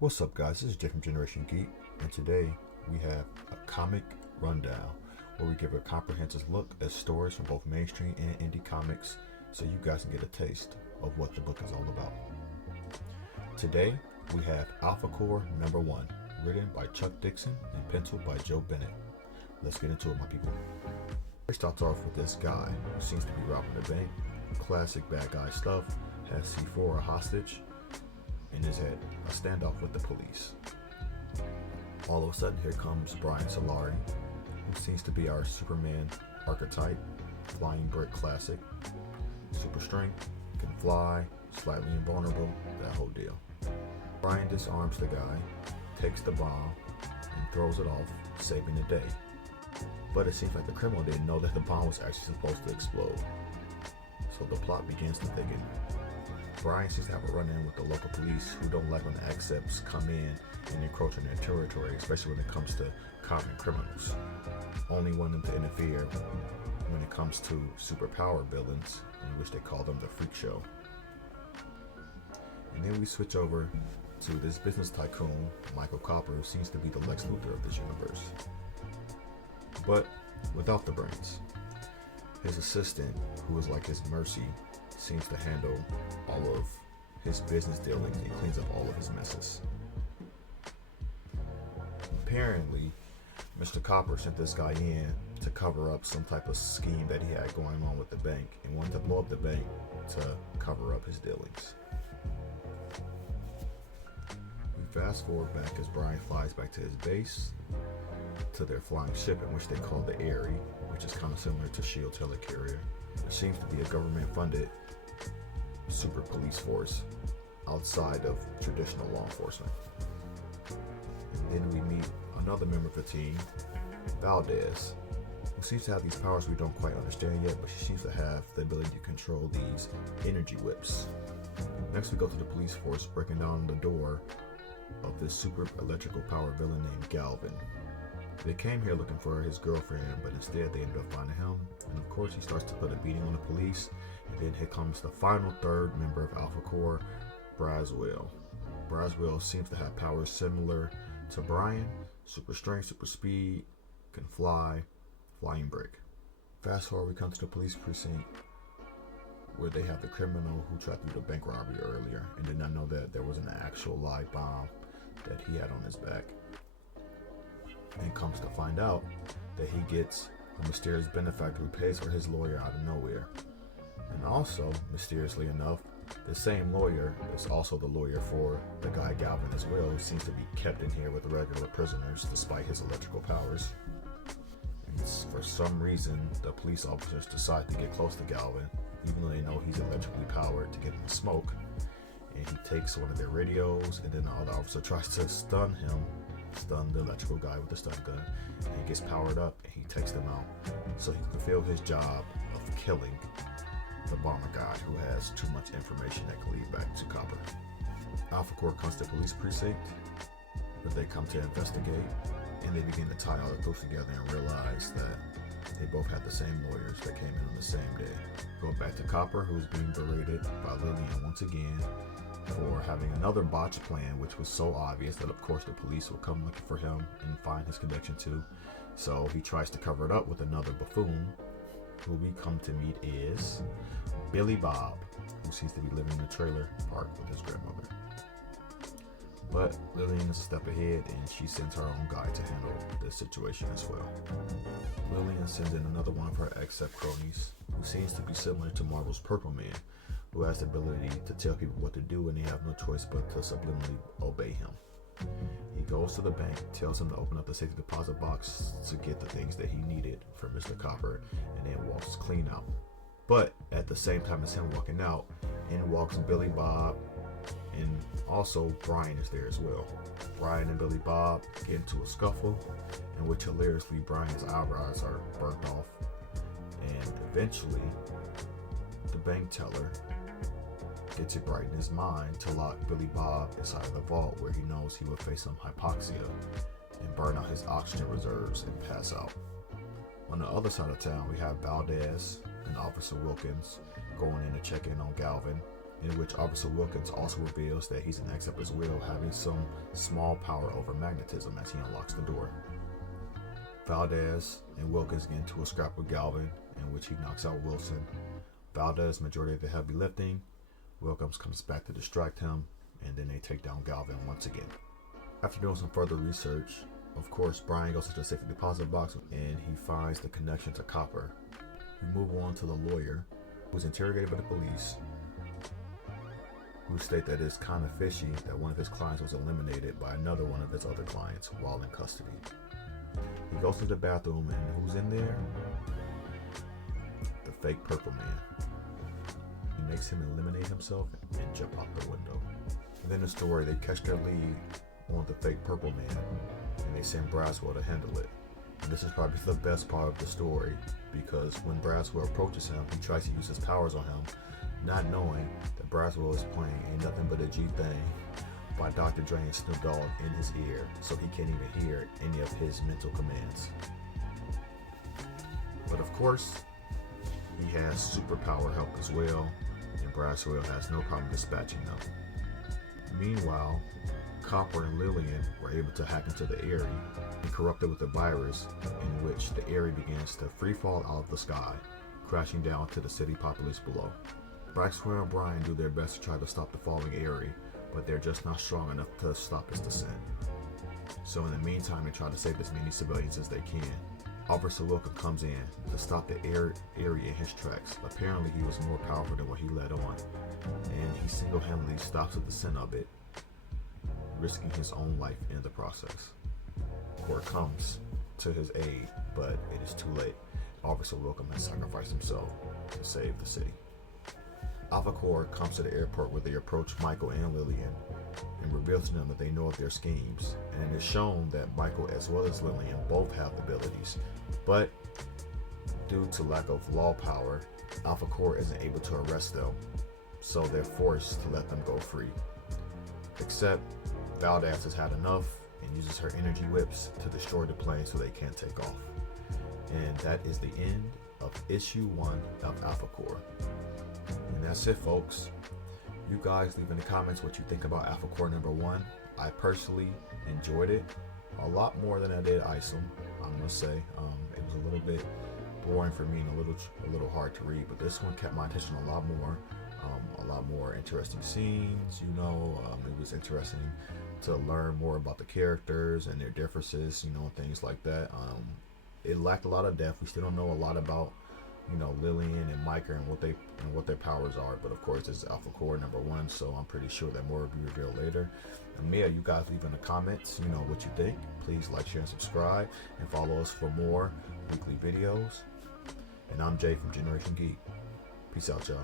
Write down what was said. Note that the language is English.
What's up, guys? This is Jay from Generation Geek, and today we have a comic rundown where we give a comprehensive look at stories from both mainstream and indie comics so you guys can get a taste of what the book is all about. Today we have Alphacore #1, written by Chuck Dixon and penciled by Joe Bennett. Let's get into it, my people. It starts off with this guy who seems to be robbing a bank. Classic bad guy stuff. Has C4 a hostage in his head, a standoff with the police. All of a sudden, here comes Brian Solari, who seems to be our Superman archetype, flying brick classic, super strength, can fly, slightly invulnerable, that whole deal. Brian disarms the guy, takes the bomb, and throws it off, saving the day. But it seems like the criminal didn't know that the bomb was actually supposed to explode. So the plot begins to thicken. Brian seems to have a run-in with the local police who don't like when the accepts come in and encroach on their territory, especially when it comes to common criminals. Only want them to interfere when it comes to superpower villains, in which they call them the Freak Show. And then we switch over to this business tycoon, Michael Copper, who seems to be the Lex Luthor of this universe, but without the brains. His assistant, who is like his Mercy, seems to handle all of his business dealings and cleans up all of his messes. Apparently, Mr. Copper sent this guy in to cover up some type of scheme that he had going on with the bank and wanted to blow up the bank to cover up his dealings. We fast forward back as Brian flies back to his base, to their flying ship, in which they call the Airy, which is kind of similar to S.H.I.E.L.D. helicarrier. There seems to be a government-funded super police force outside of traditional law enforcement. And then we meet another member of the team, Valdez, who seems to have these powers we don't quite understand yet, but she seems to have the ability to control these energy whips. Next we go to the police force, breaking down the door of this super electrical power villain named Galvin. They came here looking for his girlfriend, but instead they ended up finding him, and of course he starts to put a beating on the police. And then here comes the final third member of Alphacore, Braswell. Braswell seems to have powers similar to Brian: super strength, super speed, can fly, flying brick. Fast forward, we come to the police precinct where they have the criminal who tried to do the bank robbery earlier and did not know that there was an actual live bomb that he had on his back. And comes to find out that he gets a mysterious benefactor who pays for his lawyer out of nowhere. And also, mysteriously enough, the same lawyer is also the lawyer for the guy Galvin as well, who seems to be kept in here with regular prisoners despite his electrical powers. And for some reason, the police officers decide to get close to Galvin, even though they know he's electrically powered, to get him to smoke. And he takes one of their radios, and then the other officer tries to stun the electrical guy with the stun gun, and he gets powered up and he takes them out so he can fulfill his job of killing the bomber guy who has too much information that can lead back to Copper. Alphacore comes to the police precinct, where they come to investigate, and they begin to tie all the clues together and realize that they both had the same lawyers that came in on the same day. Go back to Copper, who's being berated by Lillian once again for having another botched plan, which was so obvious that of course the police will come looking for him and find his connection to. So he tries to cover it up with another buffoon, who we come to meet is Billy Bob, who seems to be living in a trailer park with his grandmother. But Lillian is a step ahead, and she sends her own guy to handle this situation as well. Lillian sends in another one of her ex-Sep cronies, who seems to be similar to Marvel's Purple Man, who has the ability to tell people what to do and they have no choice but to subliminally obey him. He goes to the bank, tells him to open up the safety deposit box to get the things that he needed for Mr. Copper, and then walks clean out. But at the same time as him walking out, in walks Billy Bob, and also Brian is there as well. Brian and Billy Bob get into a scuffle, in which hilariously Brian's eyebrows are burnt off, and eventually the bank teller gets it right in his mind to lock Billy Bob inside of the vault, where he knows he will face some hypoxia and burn out his oxygen reserves and pass out. On the other side of town, we have Valdez and Officer Wilkins going in to check in on Galvin, in which Officer Wilkins also reveals that he's an ex-up as well, having some small power over magnetism as he unlocks the door. Valdez and Wilkins get into a scrap with Galvin, in which he knocks out Wilson. Valdez majority of the heavy lifting. Wilkins comes back to distract him, and then they take down Galvin once again. After doing some further research, of course, Brian goes to the safety deposit box and he finds the connection to copper. We move on to the lawyer, who's interrogated by the police, who state that it's kind of fishy that one of his clients was eliminated by another one of his other clients while in custody. He goes to the bathroom, and who's in there? The fake purple man. He makes him eliminate himself and jump out the window. And then in the story, they catch their lead on the fake purple man, and they send Braswell to handle it. And this is probably the best part of the story, because when Braswell approaches him, he tries to use his powers on him, not knowing that Braswell is playing Ain't Nothing But a G Thing by Dr. Dre and Snoop Dogg in his ear, so he can't even hear any of his mental commands. But of course, he has superpower help as well, and Braswell has no problem dispatching them. Meanwhile, Copper and Lillian were able to hack into the Eyrie and corrupt it with a virus in which the Eyrie begins to free fall out of the sky, crashing down to the city populace below. Braswell and Brian do their best to try to stop the falling Eyrie, but they're just not strong enough to stop its descent. So in the meantime, they try to save as many civilians as they can. Officer Wilkins comes in to stop the Eyrie in his tracks. Apparently he was more powerful than what he let on, and he single-handedly stops the descent of it, risking his own life in the process. Court comes to his aid, but it is too late. Officer Wilkins has sacrificed himself to save the city. Alphacore comes to the airport where they approach Michael and Lillian and reveal to them that they know of their schemes, and it is shown that Michael as well as Lillian both have abilities, but due to lack of law power, Alphacore isn't able to arrest them, so they're forced to let them go free. Except Valdez has had enough and uses her energy whips to destroy the plane so they can't take off. And that is the end of issue 1 of Alphacore. And that's it, folks. You guys leave in the comments what you think about Alphacore number 1. I personally enjoyed it a lot more than I did Isom, I'm gonna say. It was a little bit boring for me and a little hard to read, but this one kept my attention a lot more interesting scenes. It was interesting to learn more about the characters and their differences, things like that. It lacked a lot of depth. We still don't know a lot about Lillian and Micah and what their powers are, but of course this is Alphacore number 1, so I'm pretty sure that more will be revealed later. And you guys leave in the comments what you think. Please like, share, and subscribe, and follow us for more weekly videos. And I'm Jay from Generation Geek. Peace out, y'all.